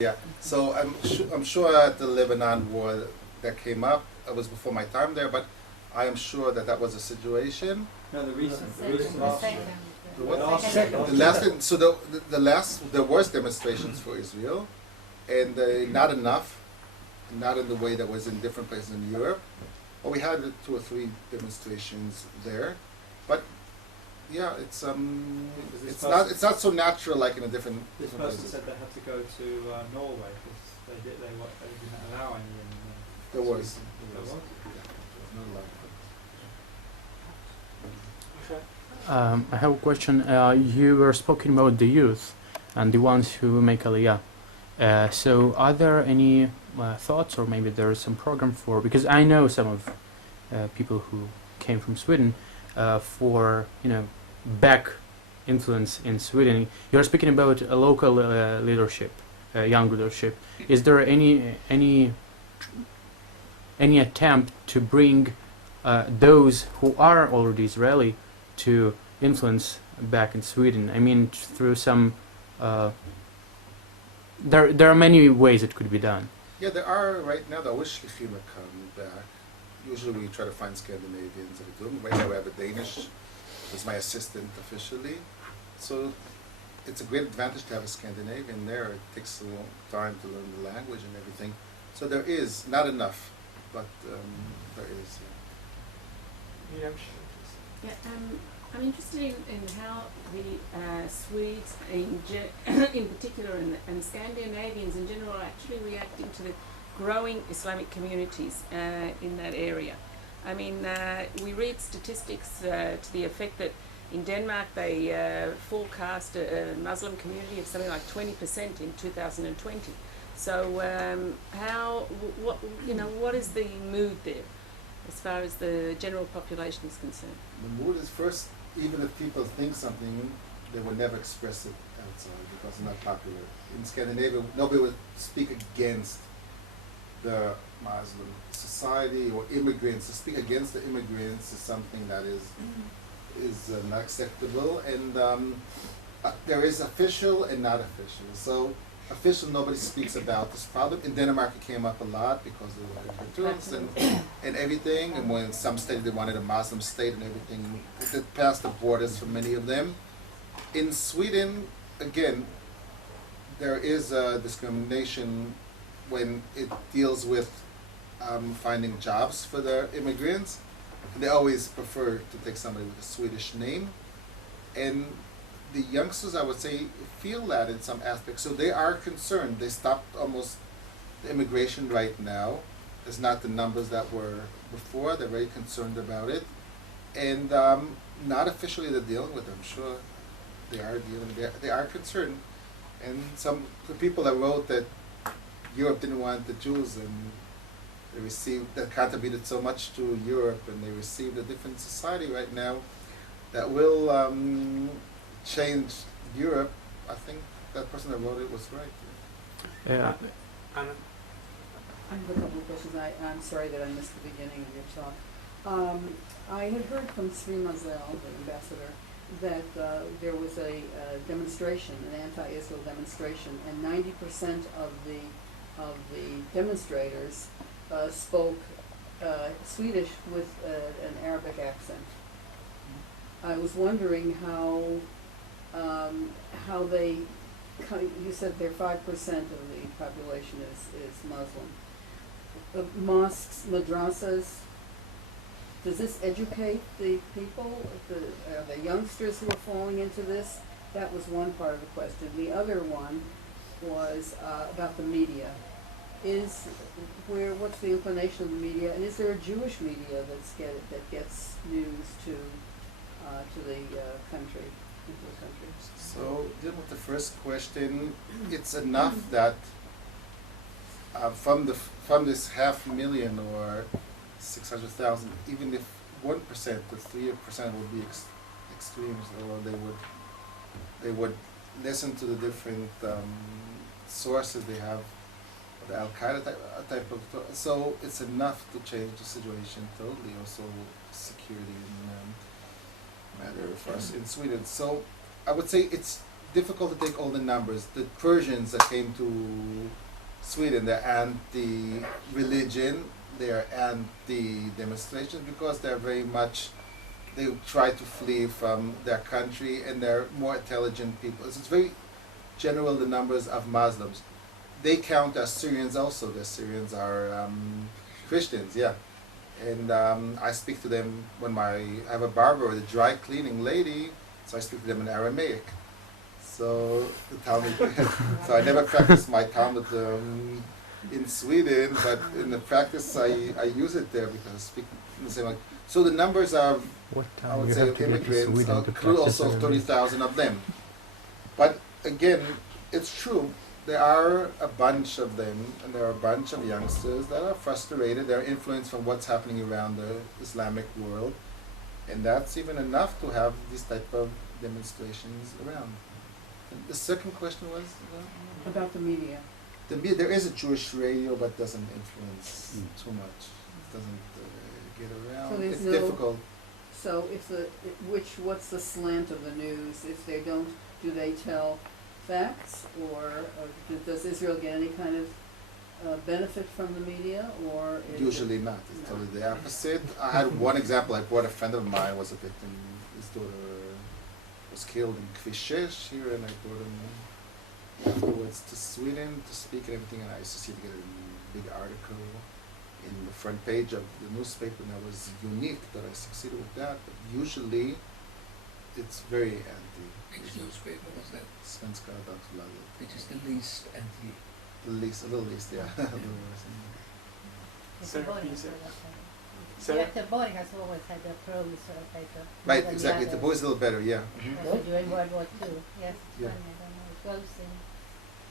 Yeah, so I'm sure at the Lebanon war that came up, it was before my time there, but I am sure that that was a situation. No, the recent The second. The what? Second. The last, so the last, there was demonstrations for Israel, and not enough, not in the way that was in different places in Europe, but we had 2 or 3 demonstrations there, but yeah, it's not so natural like in a different This places. person said they had to go to Norway because they didn't allow any in. There was. There was? I have a question. You were speaking about the youth and the ones who make Aliyah. So are there any thoughts, or maybe there is some program for, because I know some of people who came from Sweden for, back influence in Sweden. You're speaking about a local leadership, young leadership. Is there any attempt to bring those who are already Israeli to influence back in Sweden? I mean, through some. There are many ways it could be done. Yeah, there are right now. I wish Shlichim would come back. Usually we try to find Scandinavians that are doing. Right now we have a Danish who's my assistant officially. So it's a great advantage to have a Scandinavian there. It takes a long time to learn the language and everything. So there is, not enough, but there is. Yeah, I'm interested in how the Swedes in particular and Scandinavians in general are actually reacting to the growing Islamic communities in that area. I mean, we read statistics to the effect that in Denmark they forecast a Muslim community of something like 20% in 2020. So what is the mood there as far as the general population is concerned? The mood is first, even if people think something, they will never express it outside because it's not popular. In Scandinavia, nobody would speak against the Muslim society or immigrants. To speak against the immigrants is something that is not acceptable, and there is official and not official. So official, nobody speaks about this problem. In Denmark it came up a lot because of the cartoons and everything, and when some states they wanted a Muslim state and everything, it passed the borders for many of them. In Sweden, again, there is a discrimination when it deals with finding jobs for the immigrants. They always prefer to take somebody with a Swedish name, and the youngsters, I would say, feel that in some aspects. So they are concerned. They stopped almost the immigration right now. It's not the numbers that were before. They're very concerned about it, and not officially they're dealing with it. I'm sure they are dealing. They are concerned, and some the people that wrote that Europe didn't want the Jews, and they received that contributed so much to Europe, and they received a different society right now that will change Europe. I think that person that wrote it was right. Yeah. I have a couple of questions. I'm sorry that I missed the beginning of your talk. I had heard from Sri Mazel, the ambassador, that there was a demonstration, an anti-Israel demonstration, and 90% of the demonstrators spoke Swedish with an Arabic accent. I was wondering how they, you said they're 5% of the population is Muslim. Mosques, madrasas, does this educate the people, the youngsters who are falling into this? That was one part of the question. The other one was about the media. What's the inclination of the media, and is there a Jewish media that gets news to the country, into the country? So, dealing with the first question, it's enough that from this 500,000 or 600,000, even if 1% or 3% would be extremes, or they would listen to the different sources they have, the Al Qaeda type of. So it's enough to change the situation totally. Also, security and matter for us in Sweden. So I would say it's difficult to take all the numbers. The Persians that came to Sweden, they're anti-religion, they're anti-demonstration because they're very much, they try to flee from their country and they're more intelligent people. It's very general, the numbers of Muslims. They count as Syrians also. The Syrians are Christians, yeah. And I speak to them when I have a barber or the dry cleaning lady, so I speak to them in Aramaic. So the Talmud, so I never practiced my Talmud in Sweden, but in the practice I use it there because I speak the same. So the numbers are, I would say, of immigrants include also 30,000 of them. But again, it's true. There are a bunch of them, and there are a bunch of youngsters that are frustrated. They're influenced from what's happening around the Islamic world, and that's even enough to have this type of demonstrations around. And the second question was About the media. the media. There is a Jewish radio, but doesn't influence too much. It doesn't get around. So there's It's no- difficult. So if what's the slant of the news? If they don't, do they tell facts, or does Israel get any kind of benefit from the media, or is Usually not. It's totally the opposite. I had one example. I brought a friend of mine was a victim. His daughter was killed in Kvishesh here, and I brought him afterwards to Sweden to speak and everything. And I succeeded to get a big article in the front page of the newspaper, and that was unique that I succeeded with that. But usually, it's very anti. Which newspaper was that? Svenska Dagbladet. Which is the least anti. The least, a little least, yeah. Göteborg Sorry? Göteborg has always had a pro-Israel. Right, exactly. The boy's a little better, yeah. Also during World War II. Yes, it's Yeah. funny. I don't know. It goes in.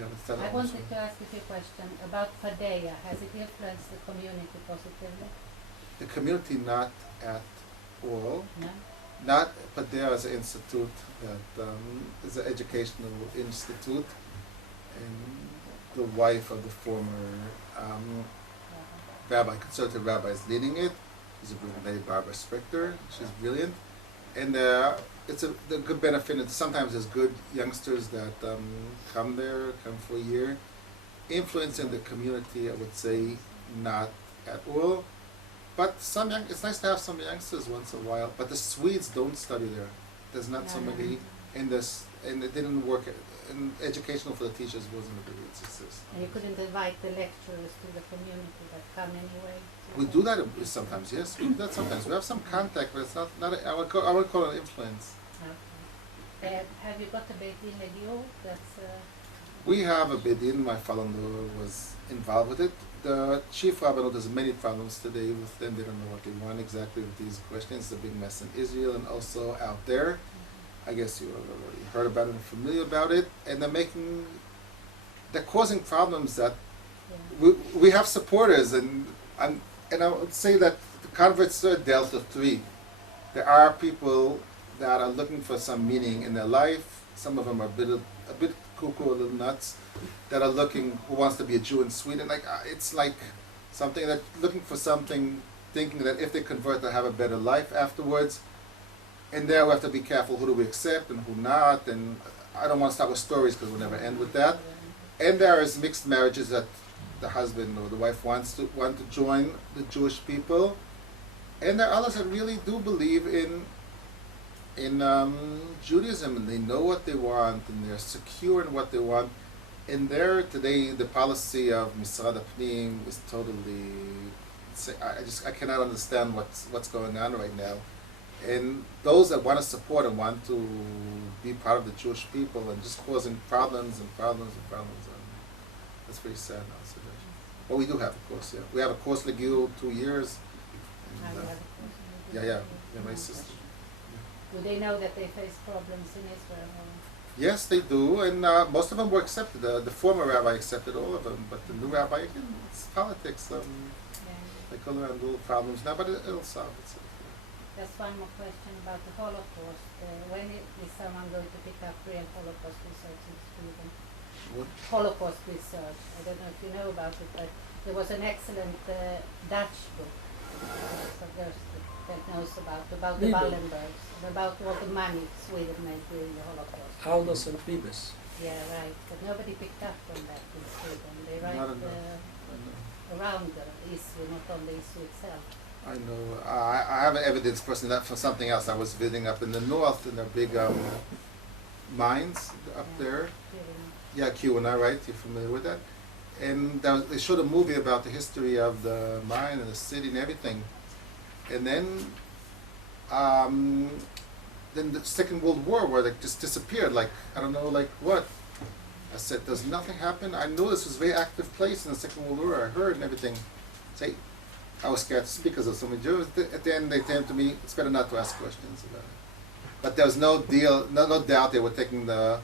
Yeah, let's tell I them wanted also. to ask you a question about Padeya. Has it influenced the community positively? The community not at all. No? Not, but there is an institute that is an educational institute, and the wife of the former rabbi, conservative rabbi, is leading it. She's a brilliant lady, Barbara Spector. She's brilliant, and it's the good benefit. And sometimes there's good youngsters that come there, come for a year, influencing the community. I would say not at all. But it's nice to have some youngsters once in a while. But the Swedes don't study there. There's not so many in this, and it didn't work. And educational for the teachers wasn't a big success. And you couldn't invite the lecturers to the community that come anyway? We do that sometimes, yes. We do that sometimes. We have some contact, but it's not I would call it influence. Okay. Have you got a Beit Din Legior? That's We have a bidin. My father-in-law was involved with it. The chief rabbi, there's many problems today with them. They don't know what they want exactly with these questions. It's a big mess in Israel and also out there. I guess you already heard about it and familiar about it. And they're causing problems that we have supporters, and I would say that the converts are Delta 3. There are people that are looking for some meaning in their life. Some of them are a bit cuckoo, a little nuts, that are looking, who wants to be a Jew in Sweden. It's like something that looking for something, thinking that if they convert, they'll have a better life afterwards. And there we have to be careful who do we accept and who not. And I don't want to start with stories because we'll never end with that. And there is mixed marriages that the husband or the wife want to join the Jewish people. And there are others that really do believe in Judaism, and they know what they want, and they're secure in what they want. And there today, the policy of Misrad Apnim is totally. I cannot understand what's going on right now. And those that want to support and want to be part of the Jewish people and just causing problems and problems and problems. That's pretty sad now. So but we do have a course, yeah. We have a course Legil 2 years. And, yeah, my sister. Do they know that they face problems in Israel? Or? Yes, they do, and most of them were accepted. The former rabbi accepted all of them, but the new rabbi, again, it's politics. They go around little problems now, but it'll solve itself. Just one more question about the Holocaust. When is someone going to pick up real Holocaust research in Sweden? What? Holocaust research. I don't know if you know about it, but there was an excellent Dutch book. So there's that knows about the Maybe. Wallenbergs, about all the money Sweden made during the Holocaust. Aldous and Phoebus. Yeah, right. But nobody picked up on that in Sweden. They Not write enough. around the issue, not on the issue itself. I know. I have evidence personally that for something else. I was visiting up in the north in the big mines up Yeah. there. Really. Yeah, Q&I, right? You're familiar with that? And they showed a movie about the history of the mine and the city and everything. And then the Second World War, where they just disappeared. Like I don't know, like what? I said, does nothing happen? I know this was a very active place in the Second World War. I heard and everything. Say, I was scared to speak because of so many Jews. At the end, they came to me. It's better not to ask questions about it. But there was no deal, no doubt they were taking the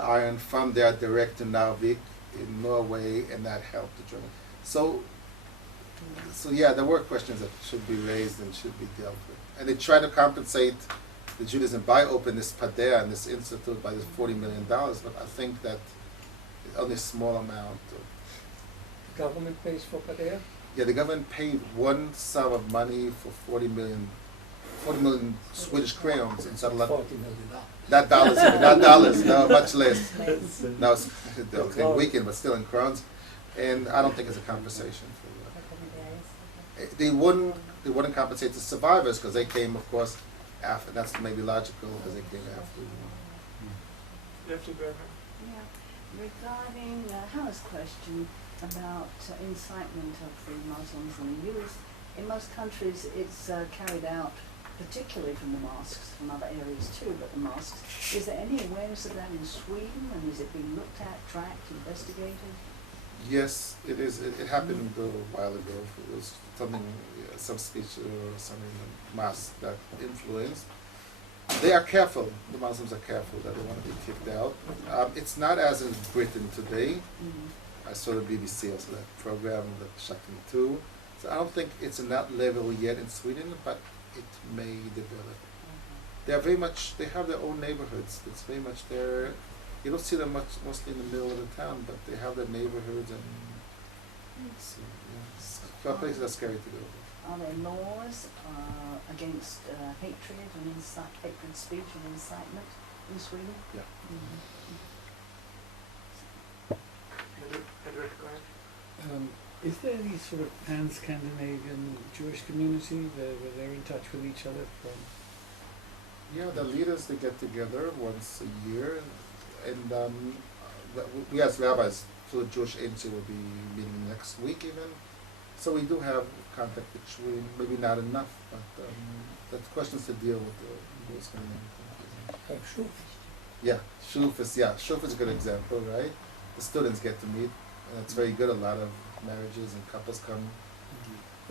iron from there direct to Narvik in Norway, and that helped the German. So yeah, there were questions that should be raised and should be dealt with. And they tried to compensate the Judaism by opening this Padea and this institute by this $40 million, but I think that only a small amount. The government pays for Padea? Yeah, the government paid one sum of money for 40 million Swedish crowns instead of $40 million. not dollars, not dollars, no, much less. Less. No, it's okay, weekend, but still in crowns. And I don't think it's a compensation for that. They wouldn't compensate the survivors because they came, of course, after. That's maybe logical because they came after. Yeah, regarding Hannah's question about incitement of the Muslims and the youth, in most countries it's carried out, particularly from the mosques, from other areas too, but the mosques. Is there any awareness of that in Sweden, and is it being looked at, tracked, investigated? Yes, it is. It happened a while ago. It was something, some speech or something in the mosque that influenced. They are careful. The Muslims are careful that they want to be kicked out. It's not as in Britain today. I saw the BBC also that program, the Shakti 2. So I don't think it's in that level yet in Sweden, but it may develop. They are very much. They have their own neighborhoods. It's very much there. You don't see them mostly in the middle of the town, but they have their neighborhoods and it's a place that's scary to go. Are there laws against hatred and hatred speech and incitement in Sweden? Yeah. Is there any sort of pan-Scandinavian Jewish community where they're in touch with each other from? Yeah, the leaders, they get together once a year, and we as rabbis, so the Jewish Agency will be meeting next week even. So we do have contact between, maybe not enough, but that's questions to deal with those kind of things. Sure. Yeah, Shuf is a good example, right? The students get to meet, and it's very good. A lot of marriages and couples come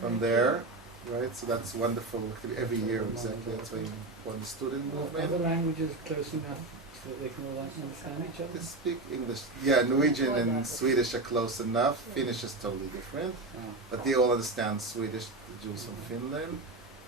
from there, right? So that's wonderful. Every year, exactly. That's very important. The student Are movement. the languages close enough so that they can all understand each They other? speak English. Yeah, Norwegian and Swedish are close enough. Finnish is totally different, but they all understand Swedish. The Jews from Finland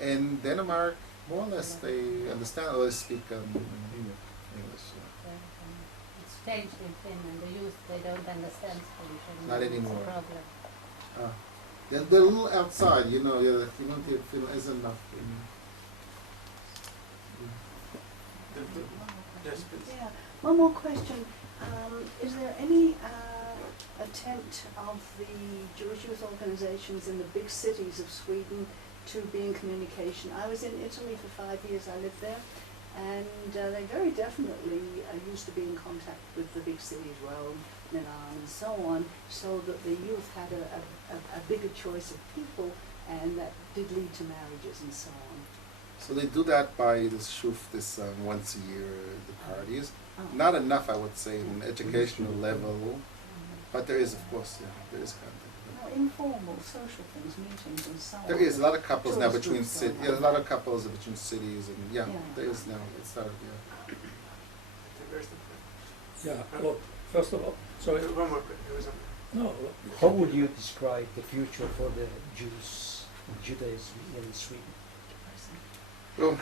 and Denmark, more or less, they understand. Or they speak English. Yeah. It's changed in Finland. The youth, they don't understand Swedish anymore. Not anymore. It's a problem. They're a little outside, you know. Yeah, the community of Finland is enough. Yeah. One more question. Is there any attempt of the Jewish youth organizations in the big cities of Sweden to be in communication? I was in Italy for 5 years. I lived there. And they very definitely used to be in contact with the big cities, Rome, Milan, and so on, so that the youth had a bigger choice of people, and that did lead to marriages and so on. So they do that by this shuf, once a year, the parties. Not enough, I would say, in educational level, but there is, of course, there is contact. Informal social things, meetings and so on. There is a lot of couples now Choice between groups cities. going Yeah, on. a lot of couples between cities, and there is now. It started. Yeah, look, first of all, sorry. One more question. No, How would you describe the future for the Jews, Judaism in Sweden? Well,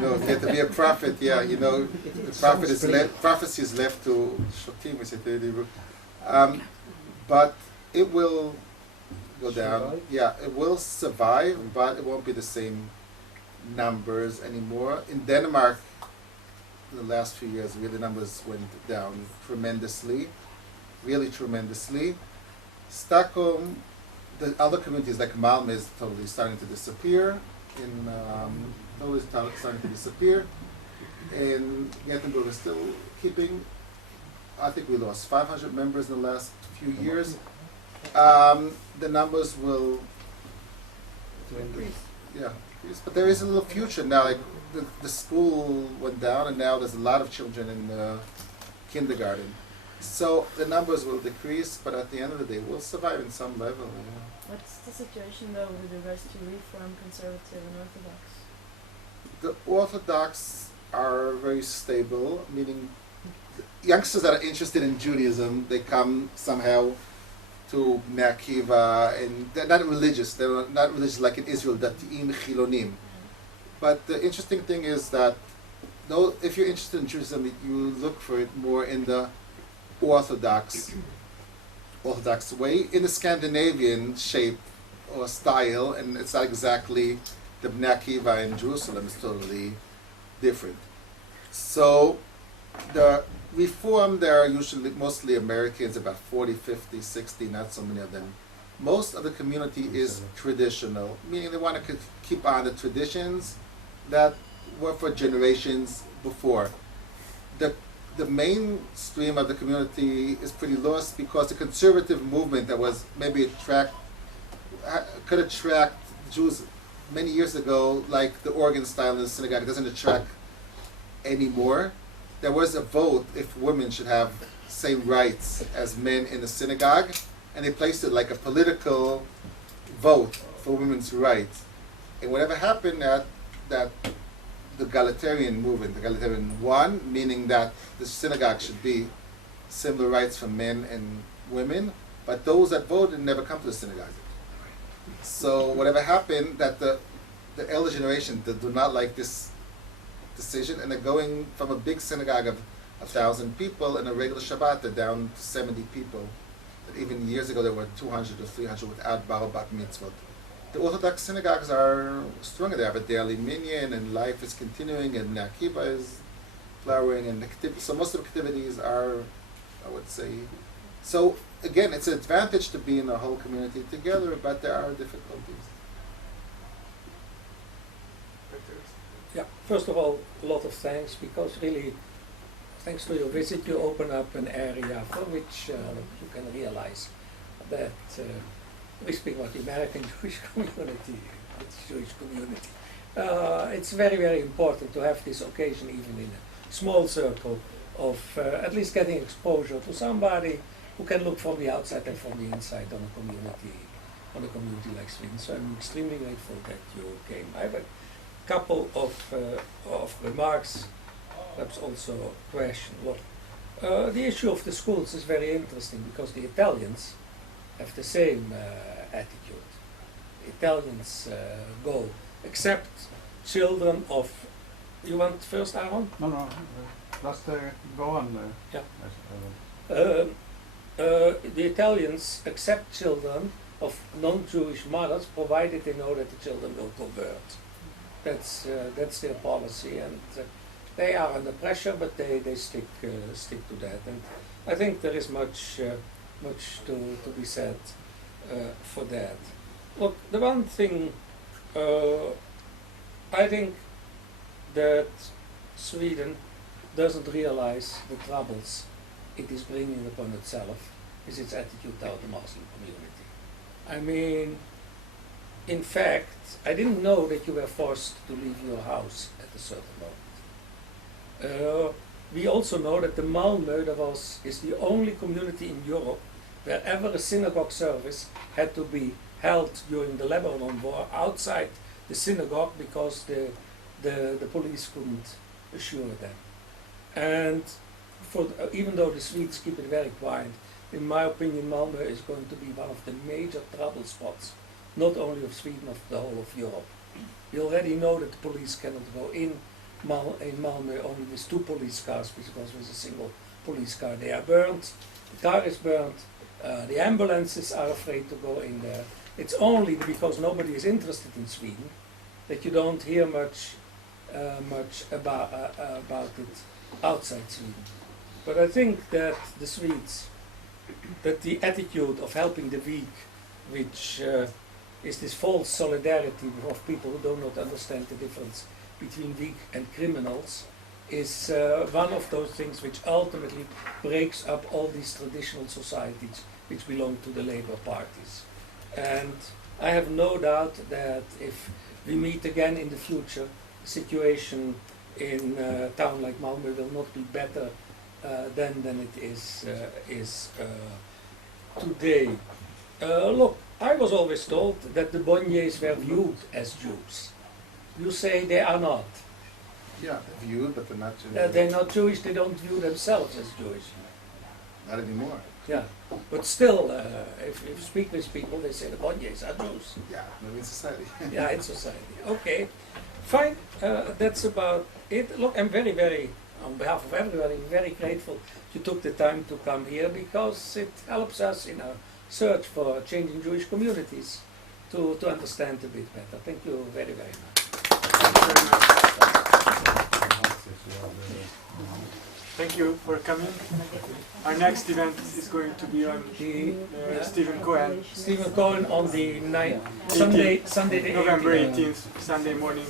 you have to be a prophet. Yeah, the prophet is prophecy is left to Shotim, we say to the Hebrew. But it will go down. Survive? Yeah, it will survive, but it won't be the same numbers anymore. In Denmark, the last few years, really the numbers went down tremendously, really tremendously. Stockholm, the other communities like Malmö is totally starting to disappear. Totally starting to disappear. And Gothenburg is still keeping. I think we lost 500 members in the last few years. The numbers will, yeah, increase. But there is a little future now. Like the school went down, and now there's a lot of children in the kindergarten. So the numbers will decrease, but at the end of the day, we'll survive in some level. Yeah. What's the situation though with regards to Reform, Conservative, and Orthodox? The Orthodox are very stable, meaning youngsters that are interested in Judaism, they come somehow to Meir Kiva, and they're not religious. They're not religious like in Israel, Dati'im Chilonim. But the interesting thing is that though if you're interested in Judaism, you look for it more in the Orthodox way, in the Scandinavian shape or style, and it's not exactly the Bnei Akiva in Jerusalem is totally different. So the Reform, there are usually mostly Americans, about 40, 50, 60, not so many of them. Most of the community is traditional, meaning they want to keep on the traditions that were for generations before. The mainstream of the community is pretty lost because the conservative movement that was maybe could attract Jews many years ago, like the organ style in the synagogue, doesn't attract anymore. There was a vote if women should have same rights as men in the synagogue, and they placed it like a political vote for women's rights. And whatever happened that the egalitarian movement, the egalitarian won, meaning that the synagogue should be similar rights for men and women, but those that voted never come to the synagogue. So whatever happened, that the elder generation that do not like this decision, and they're going from a big synagogue of 1,000 people in a regular Shabbat, they're down to 70 people. But even years ago there were 200 or 300 without bar bat mitzvot. The Orthodox synagogues are stronger. They have a daily minyan, and life is continuing, and Bnei Akiva is flowering, and so most of the activities are, I would say. So again, it's an advantage to be in a whole community together, but there are difficulties. Yeah, first of all, a lot of thanks, because really, thanks to your visit, you open up an area for which you can realize that we speak about the American Jewish community, the Jewish community. It's very, very important to have this occasion, even in a small circle, of at least getting exposure to somebody who can look from the outside and from the inside on a community like Sweden. So I'm extremely grateful that you came. I have a couple of remarks, perhaps also a question. Well, the issue of the schools is very interesting because the Italians have the same attitude. Italians go, except children of. You want first, Aaron? No. Just go on. Yeah. The Italians accept children of non-Jewish mothers, provided they know that the children will convert. That's their policy, and they are under pressure, but they stick to that. And I think there is much to be said for that. Look, the one thing I think that Sweden doesn't realize the troubles it is bringing upon itself is its attitude toward the Muslim community. I mean, in fact, I didn't know that you were forced to leave your house at a certain moment. We also know that the Malmö is the only community in Europe where ever a synagogue service had to be held during the Lebanon War outside the synagogue because the police couldn't assure them. And even though the Swedes keep it very quiet, in my opinion, Malmö is going to be one of the major trouble spots, not only of Sweden, of the whole of Europe. We already know that the police cannot go in Malmö only with 2 police cars, because with a single police car they are burned. The car is burned. The ambulances are afraid to go in there. It's only because nobody is interested in Sweden that you don't hear much about it outside Sweden. But I think that the Swedes, that the attitude of helping the weak, which is this false solidarity of people who do not understand the difference between weak and criminals, is one of those things which ultimately breaks up all these traditional societies which belong to the labor parties. And I have no doubt that if we meet again in the future, the situation in a town like Malmö will not be better than it is today. Look, I was always told that the Bonnets were viewed as Jews. You say they are not. Yeah, they're viewed, but they're not Jewish. They're not Jewish, they don't view themselves as Jewish. Not anymore. Yeah, but still, if you speak with people, they say the Bonnets are Jews. Yeah, maybe in society. Yeah, in society. Okay, fine, that's about it. Look, I'm very, very, on behalf of everybody, very grateful you took the time to come here, because it helps us in our search for changing Jewish communities to understand a bit better. Thank you very, very much. Thank you very much. Thank you for coming. Our next event is going to be on Stephen Cohen. Stephen Cohen on the Sunday the November 18th. 18th, Sunday morning.